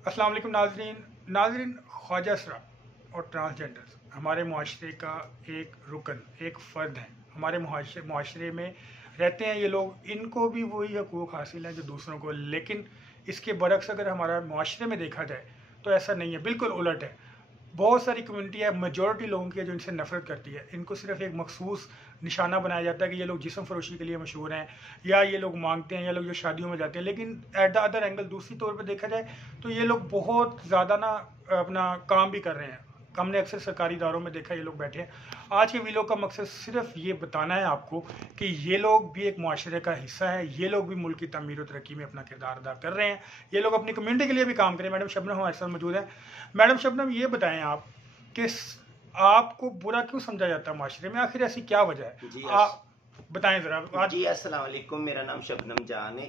अस्सलाम वालेकुम नाजरीन ख्वाजा असरा और ट्रांसजेंडर्स हमारे मुआशरे का एक रुकन, एक फ़र्द है। हमारे मुआशरे में रहते हैं ये लोग, इनको भी वही हकूक़ हासिल हैं जो दूसरों को, लेकिन इसके बरक्स अगर हमारा मुआशरे में देखा जाए तो ऐसा नहीं है, बिल्कुल उलट है। बहुत सारी कम्युनिटी है, मेजॉरिटी लोगों की है जो इनसे नफरत करती है। इनको सिर्फ एक मखसूस निशाना बनाया जाता है कि ये लोग जिस्म फरोशी के लिए मशहूर हैं, या ये लोग मांगते हैं, या लोग जो शादियों में जाते हैं। लेकिन एट द अदर एंगल, दूसरी तौर पर देखा जाए तो ये लोग बहुत ज़्यादा ना अपना काम भी कर रहे हैं। हमने अक्सर सरकारी इदारों में देखा ये लोग बैठे हैं। आज के वीडियो का मकसद सिर्फ ये बताना है आपको कि ये लोग भी एक मुआशरे का हिस्सा है, ये लोग भी मुल्क की तमीर और तरक्की में अपना किरदार अदा कर रहे हैं। ये लोग अपनी कम्युनिटी के लिए भी काम करें। मैडम शबनम हमारे साथ मौजूद है। मैडम शबनम, ये बताएं आप कि आपको बुरा क्यों समझा जाता है माशरे में, आखिर ऐसी क्या वजह है? जी आप बताएं जरा। जी अस्सलाम वालेकुम, मेरा नाम शबनम जान है।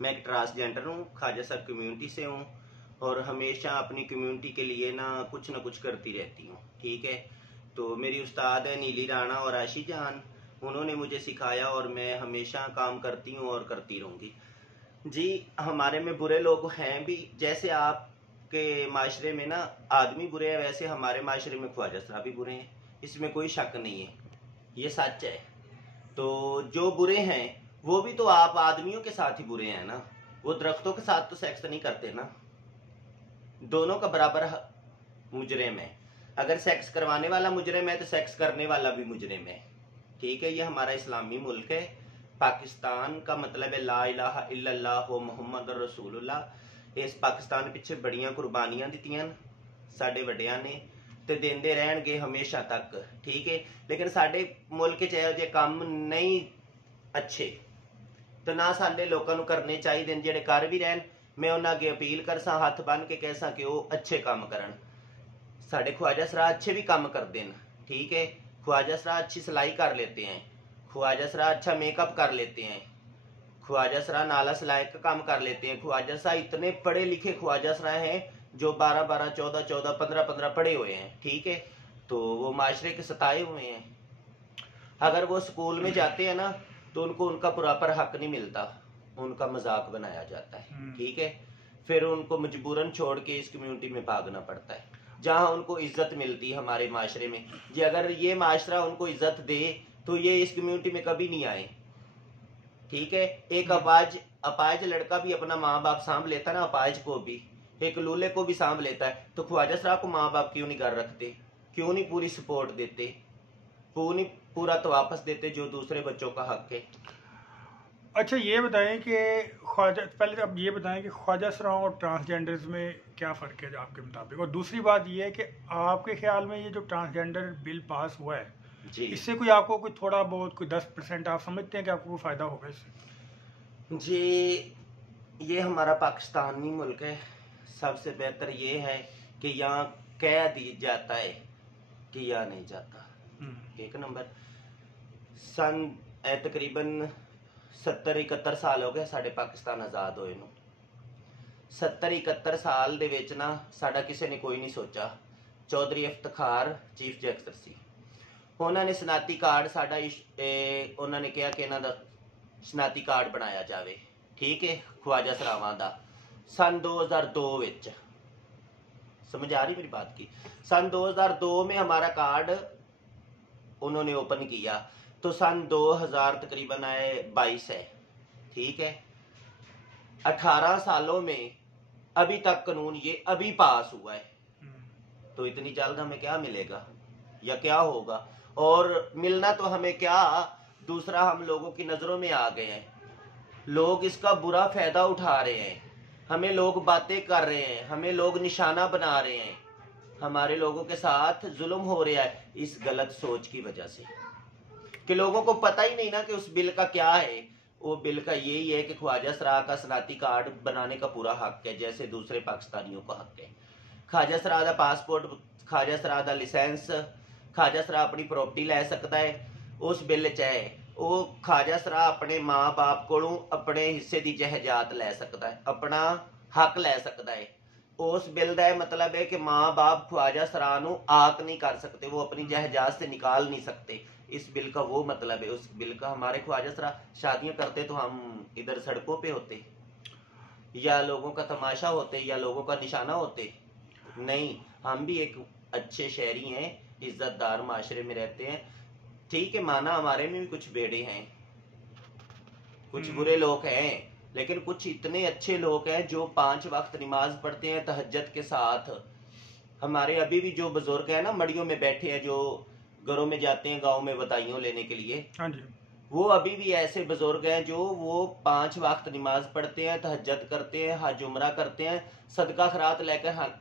मैं एक ट्रांसजेंडर हूँ, ख्वाजा साहब कम्युनिटी से हूँ और हमेशा अपनी कम्युनिटी के लिए ना कुछ करती रहती हूँ। ठीक है, तो मेरी उस्ताद है नीली राणा और आशी जान, उन्होंने मुझे सिखाया और मैं हमेशा काम करती हूँ और करती रहूँगी। जी, हमारे में बुरे लोग हैं भी, जैसे आपके माशरे में ना आदमी बुरे हैं, वैसे हमारे माशरे में ख्वाजा साहब भी बुरे हैं, इसमें कोई शक नहीं है, ये सच है। तो जो बुरे हैं वो भी तो आप आदमियों के साथ ही बुरे हैं ना, वो दरख्तों के साथ तो सेक्स नहीं करते ना। दोनों का बराबर मुजरिम है। अगर सेक्स करवाने वाला मुजरिम है तो सेक्स करने वाला भी मुजरिम है। ठीक है, ये हमारा इस्लामी मुल्क है। पाकिस्तान का मतलब है ला इलाहा इल्लल्लाह मुहम्मद रसूलुल्लाह। इस पाकिस्तान पिछे बड़ियां कुर्बानियां दित्तियां साडे वड्डियां ने ते देंदे रहणगे हमेशा तक। ठीक है, लेकिन साडे मुल्क च इहो जिहे काम नहीं अच्छे, तो ना साडे लोकां नूं करने चाहिए। जिहड़े कर भी रहन, मैं उन्हां अगे अपील करसां, हथ बन के कहसां कि वो अच्छे काम करन। साडे ख्वाजा सरा अच्छे भी काम करते हैं। ठीक है, ख्वाजा सरा अच्छी सिलाई कर लेते हैं, ख्वाजा सरा अच्छा मेकअप कर लेते हैं, ख्वाजा सरा नाला सिलाई का काम कर लेते हैं। ख्वाजा सरा इतने पढ़े लिखे ख्वाजा सरा हैं जो 12-12, 14-14, 15-15 पढ़े हुए हैं। ठीक है, तो वो माशरे के सताए हुए हैं। अगर वो स्कूल में जाते हैं ना तो उनको उनका प्रॉपर हक नहीं मिलता, उनका मजाक बनाया जाता है। ठीक है, फिर उनको मजबूरन छोड़ के इस कम्युनिटी में भागना पड़ता है जहां उनको इज्जत मिलती है हमारे माशरे में। जी, अगर ये माशरा उनको इज्जत दे तो ये इस कम्युनिटी में कभी नहीं आए। ठीक है, एक अपाज लड़का भी अपना माँ बाप सांभ लेता ना, अपाज को भी, एक लूले को भी सांभ लेता है। तो ख्वाजा सरा को माँ बाप क्यों नहीं घर रखते, क्यों नहीं पूरी सपोर्ट देते, क्यों नहीं पूरा तो वापस देते जो दूसरे बच्चों का हक है। अच्छा, ये बताएं कि ख्वाजा, पहले तो आप ये बताएं कि ख्वाजा सराओं और ट्रांसजेंडर्स में क्या फ़र्क है आपके मुताबिक। और दूसरी बात ये है कि आपके ख्याल में ये जो ट्रांसजेंडर बिल पास हुआ है जी इससे कोई आपको कोई थोड़ा बहुत, कोई 10% आप समझते हैं कि आपको कोई फ़ायदा होगा इससे? जी, ये हमारा पाकिस्तानी मुल्क है। सबसे बेहतर ये है कि यहाँ कह दी जाता है कि यहाँ नहीं जाता। एक नंबर, सन तकरीबन 70-71 साल हो गए साढ़े पाकिस्तान आज़ाद होए नूं। 70-71 साल दे विच ना साडा किसी ने कोई नहीं सोचा। चौधरी इफ्तिखार चीफ जस्टिस सी, उन्होंने सनाती कार्ड साडा उन्होंने कहा कि इन्हां दा सनाती कार्ड बनाया जाए। ठीक है, ख्वाजा सरावां दा सन 2002 विच, समझ आ रही मेरी बात की? सन 2002 में हमारा कार्ड उन्होंने ओपन किया, तो सन 2000 तकरीबन आए 22 है। ठीक है, 18 सालों में अभी तक कानून ये अभी पास हुआ है, तो इतनी जल्द हमें क्या मिलेगा या क्या होगा? और मिलना तो हमें क्या, दूसरा हम लोगों की नजरों में आ गए हैं, लोग इसका बुरा फायदा उठा रहे हैं, हमें लोग बातें कर रहे हैं, हमें लोग निशाना बना रहे हैं, हमारे लोगों के साथ जुल्म हो रहा है इस गलत सोच की वजह से कि लोगों को पता ही नहीं ना कि उस बिल का क्या है। वो बिल का यही है कि ख्वाजा सरा का सनाती कार्ड बनाने का पूरा हक है जैसे दूसरे पाकिस्तानियों का हक है। ख्वाजा सरा दा पासपोर्ट, ख्वाजा सरा दा लाइसेंस, ख्वाजा सरा अपनी प्रॉपर्टी लै सकता है। उस बिल च है वो ख्वाजा सरा अपने माँ बाप कोलों अपने हिस्से की जहजात लै सकता है, अपना हक लै सकता है। उस बिल का मतलब है कि माँ बाप ख्वाजा सरा नूं आक नहीं कर सकते, वो अपनी जहजात से निकाल नहीं सकते। इस बिल का वो मतलब है। उस बिल का हमारे ख्वाजा सरा शादियां करते तो हम इधर सड़कों पे होते। या लोगों का तमाशा होते या लोगों का निशाना होते? नहीं, हम भी एक अच्छे शहरी हैं, इज्जतदार माशरे में रहते हैं। ठीक है, माना हमारे में भी कुछ बेड़े हैं, कुछ बुरे लोग हैं, लेकिन कुछ इतने अच्छे लोग हैं जो 5 वक्त नमाज पढ़ते हैं तहज्जुद के साथ। हमारे अभी भी जो बुजुर्ग हैं ना, मड़ियों में बैठे हैं, जो घरों में जाते हैं गांव में बधाइयों लेने के लिए, हाँ जी, वो अभी भी ऐसे बुजुर्ग हैं जो वो 5 वक्त नमाज पढ़ते हैं, तहज्जुद करते हैं, हज उमरा करते हैं, सदका खरात लेकर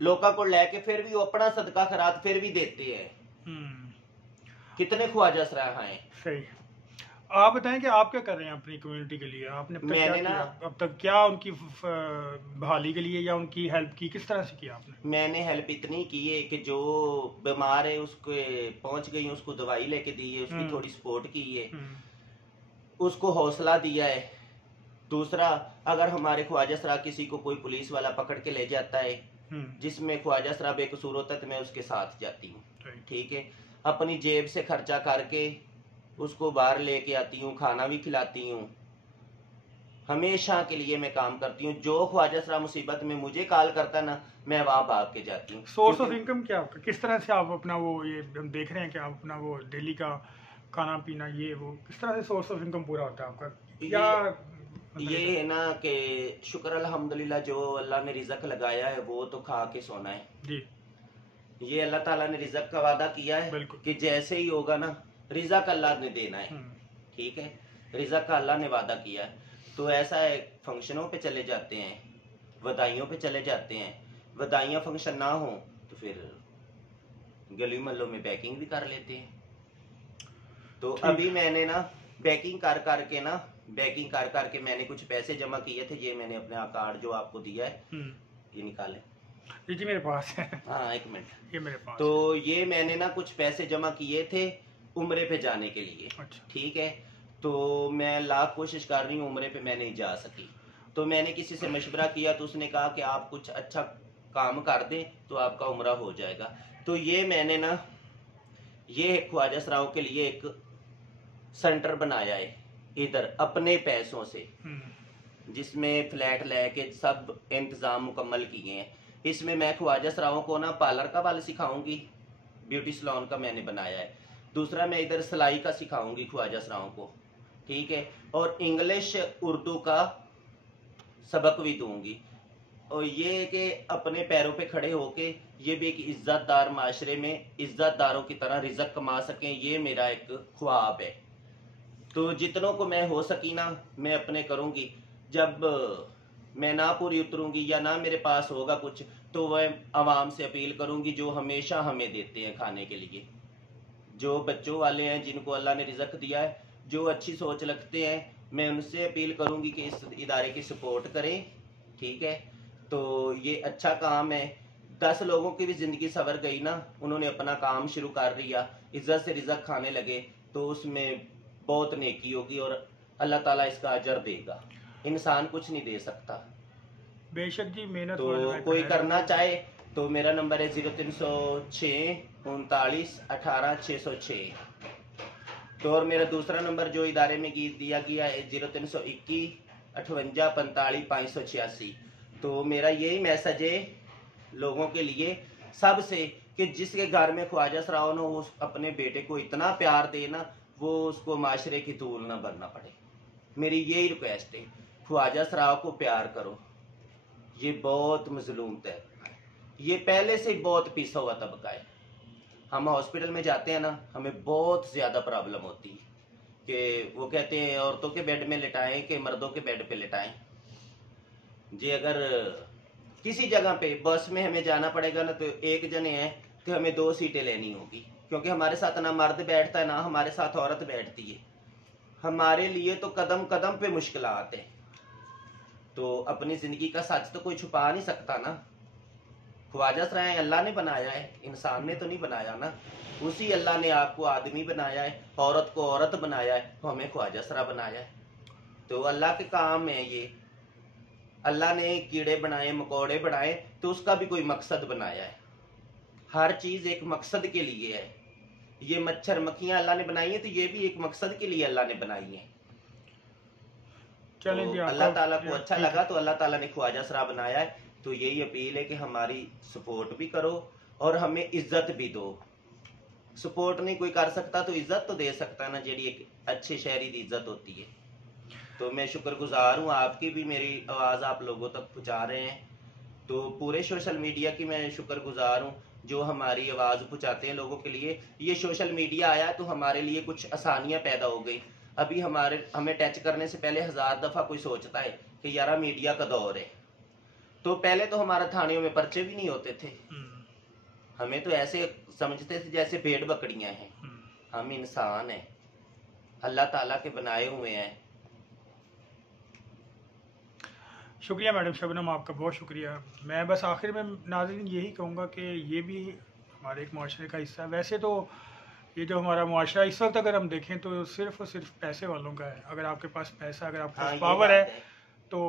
लोगों को लेके फिर भी वो अपना सदका खरात फिर भी देते हैं। कितने ख्वाजा सराहा हैं। सही। आप बताएं कि आप क्या कर रहे हैं अपनी कम्युनिटी के लिए? आपने अब तक क्या किया? अब तक क्या उनकी बहाली के लिए या उनकी हेल्प की, किस तरह से किया आपने? मैंने हेल्प इतनी की है कि जो बीमार है उसको पहुंच गई, उसको दवाई लेके दी है, उसकी थोड़ी सपोर्ट की है, उसको हौसला दिया है। दूसरा, अगर हमारे ख्वाजा सरा किसी को कोई पुलिस वाला पकड़ के ले जाता है जिसमें ख्वाजा सरा बेकसूर होता है तो मैं उसके साथ जाती हूँ। ठीक है, अपनी जेब से खर्चा करके उसको बाहर लेके आती हूँ, खाना भी खिलाती हूँ। हमेशा के लिए मैं काम करती हूँ। जो ख्वाजा सरा मुसीबत में मुझे कॉल करता ना, मैं वहां भाग के जाती हूँ। सोर्स ऑफ इनकम क्या आपका? किस तरह से आप अपना वो, ये हम देख रहे हैं कि आप अपना वो डेली का खाना पीना, ये वो किस तरह से सोर्स ऑफ इनकम पूरा होता है आपका? ये है ना कि शुक्र अल्हम्दुलिल्लाह, जो अल्लाह ने रिज़्क लगाया है वो तो खा के सोना है जी। ये अल्लाह ताला ने रिज़्क का वादा किया है कि जैसे ही होगा ना, रिज़्क अल्लाह ने देना है। ठीक है, रिज़्क का अल्लाह ने वादा किया है। तो ऐसा है, फंक्शनों पे चले जाते हैं, बधाइयों पे चले जाते हैं, बधाइयाँ फंक्शन ना हो तो फिर गली महलों में बैकिंग भी कर लेते हैं। तो अभी मैंने ना बैकिंग कर करके मैंने कुछ पैसे जमा किए थे। ये मैंने अपने कार्ड जो आपको दिया है ये निकाले। जी मेरे पास है। हाँ, एक मिनट, ये मेरे पास तो ये मैंने ना कुछ पैसे जमा किए थे उम्रे पे जाने के लिए। अच्छा। ठीक है, तो मैं लाख कोशिश कर रही हूँ, उम्रे पे मैं नहीं जा सकी। तो मैंने किसी से मशवरा किया तो उसने कहा कि आप कुछ अच्छा काम कर दें तो आपका उम्रा हो जाएगा। तो ये मैंने ना ये ख्वाजा सराओं के लिए एक सेंटर बनाया है इधर अपने पैसों से, जिसमें फ्लैट लेके सब इंतजाम मुकम्मल किए हैं। इसमें मैं ख्वाजा सराओं को ना पार्लर का वाला सिखाऊंगी, ब्यूटी सैलून का मैंने बनाया है। दूसरा, मैं इधर सिलाई का सिखाऊंगी ख्वाजा सराओं को। ठीक है, और इंग्लिश उर्दू का सबक भी दूंगी। और ये कि अपने पैरों पे खड़े होके ये भी एक इज्जतदार माशरे में इज्जतदारों की तरह रिज़्क कमा सकें, ये मेरा एक ख्वाब है। तो जितनों को मैं हो सकी ना मैं अपने करूंगी। जब मैं ना पूरी उतरूंगी या ना मेरे पास होगा कुछ, तो वह आवाम से अपील करूंगी जो हमेशा हमें देते हैं खाने के लिए, जो बच्चों वाले हैं, जिनको अल्लाह ने रिज़्क दिया है, जो अच्छी सोच रखते हैं, मैं उनसे अपील करूंगी कि इस इदारे की सपोर्ट करें। ठीक है, तो ये अच्छा काम है। 10 लोगों की भी ज़िंदगी संवर गई ना, उन्होंने अपना काम शुरू कर लिया, इज्जत से रिज़्क खाने लगे, तो उसमें बहुत नेकी होगी और अल्लाह ताला इसका अजर देगा। इंसान कुछ नहीं दे सकता। बेशक जी, मेहनत। तो कोई करना चाहे तो मेरा नंबर है 0306 39 18 606। तो और मेरा दूसरा नंबर जो इदारे में दिया गया है 0321 58 45 586। तो मेरा यही मैसेज है लोगों के लिए सबसे कि जिसके घर में ख्वाजा सराओं ने वो अपने बेटे को इतना प्यार दे ना, वो उसको माशरे की धूल ना बनना पड़े। मेरी यही रिक्वेस्ट है, ख्वाजा सराओं को प्यार करो। ये बहुत मजलूम है, ये पहले से बहुत पिसा हुआ तबका है। हम हॉस्पिटल में जाते हैं ना, हमें बहुत ज़्यादा प्रॉब्लम होती है कि वो कहते हैं औरतों के बेड में लिटाएं कि मर्दों के बेड पे लिटाएं। जी, अगर किसी जगह पे बस में हमें जाना पड़ेगा ना, तो एक जने हैं तो हमें 2 सीटें लेनी होगी, क्योंकि हमारे साथ ना मर्द बैठता है ना हमारे साथ औरत बैठती है। हमारे लिए तो कदम कदम पे मुश्किलात है। तो अपनी ज़िंदगी का सच तो कोई छुपा नहीं सकता ना। ख्वाजा सराय अल्लाह ने बनाया है, इंसान ने तो नहीं बनाया ना। उसी अल्लाह ने आपको आदमी बनाया है, औरत को औरत बनाया है, तो हमें ख्वाजा सरा बनाया है। तो अल्लाह के काम है ये। अल्लाह ने कीड़े बनाए, मकोड़े बनाए, तो उसका भी कोई मकसद बनाया है। हर चीज़ एक मकसद के लिए है। ये मच्छर मक्खियाँ अल्लाह ने बनाई है तो ये भी एक मकसद के लिए अल्लाह ने बनाई है। चलें जी, तो आपका अल्लाह ताला को अच्छा ठीक है। लगा तो अल्लाह ताला ने ख्वाजा सरा बनाया है, तो यही अपील है कि हमारी सपोर्ट भी करो और हमें इज्जत भी दो। सपोर्ट नहीं कोई कर सकता तो इज्जत तो दे सकता ना, जी एक अच्छे शहरी की इज्जत होती है। तो मैं शुक्रगुजार हूँ आपकी भी, मेरी आवाज़ आप लोगों तक पहुँचा रहे हैं। तो पूरे सोशल मीडिया की मैं शुक्रगुजार हूँ जो हमारी आवाज़ पहुँचाते हैं लोगों के लिए। ये सोशल मीडिया आया तो हमारे लिए कुछ आसानियाँ पैदा हो गई। अभी हमें टच करने से पहले 1000 दफ़ा कोई सोचता है कि यार मीडिया का दौर है, तो पहले तो हमारा थानियों में पर्चे भी नहीं होते थे। हमें तो ऐसे समझते थे जैसे भेड़ बकरियां हैं। हम इंसान हैं, अल्लाह ताला के बनाए हुए हैं। शुक्रिया मैडम शबनम, आपका बहुत शुक्रिया। मैं बस आखिर में नाज़रीन यही कहूँगा कि ये भी हमारे एक माशरे का हिस्सा है। वैसे तो ये जो हमारा मुआशरा इस वक्त अगर हम देखें तो सिर्फ़ और सिर्फ पैसे वालों का है। अगर आपके पास पैसा, अगर आपके पास पावर है तो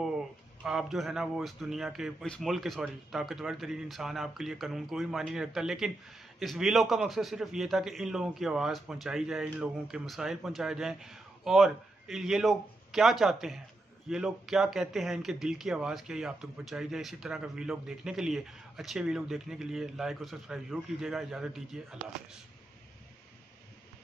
आप जो है ना वो इस दुनिया के, इस मुल्क के ताकतवर तरीन इंसान है, आपके लिए कानून कोई मायने नहीं रखता। लेकिन इस वीलॉग का मकसद सिर्फ ये था कि इन लोगों की आवाज़ पहुँचाई जाए, इन लोगों के मसाइल पहुँचाए जाएँ और ये लोग क्या चाहते हैं, ये लोग क्या कहते हैं, इनके दिल की आवाज़ क्या, ये आप तक पहुँचाई जाए। इसी तरह का वीलॉग देखने के लिए, अच्छे वीलॉग देखने के लिए लाइक और सब्सक्राइब जरूर कीजिएगा। इजाज़त दीजिए, अल्लाह हाफ़िज़।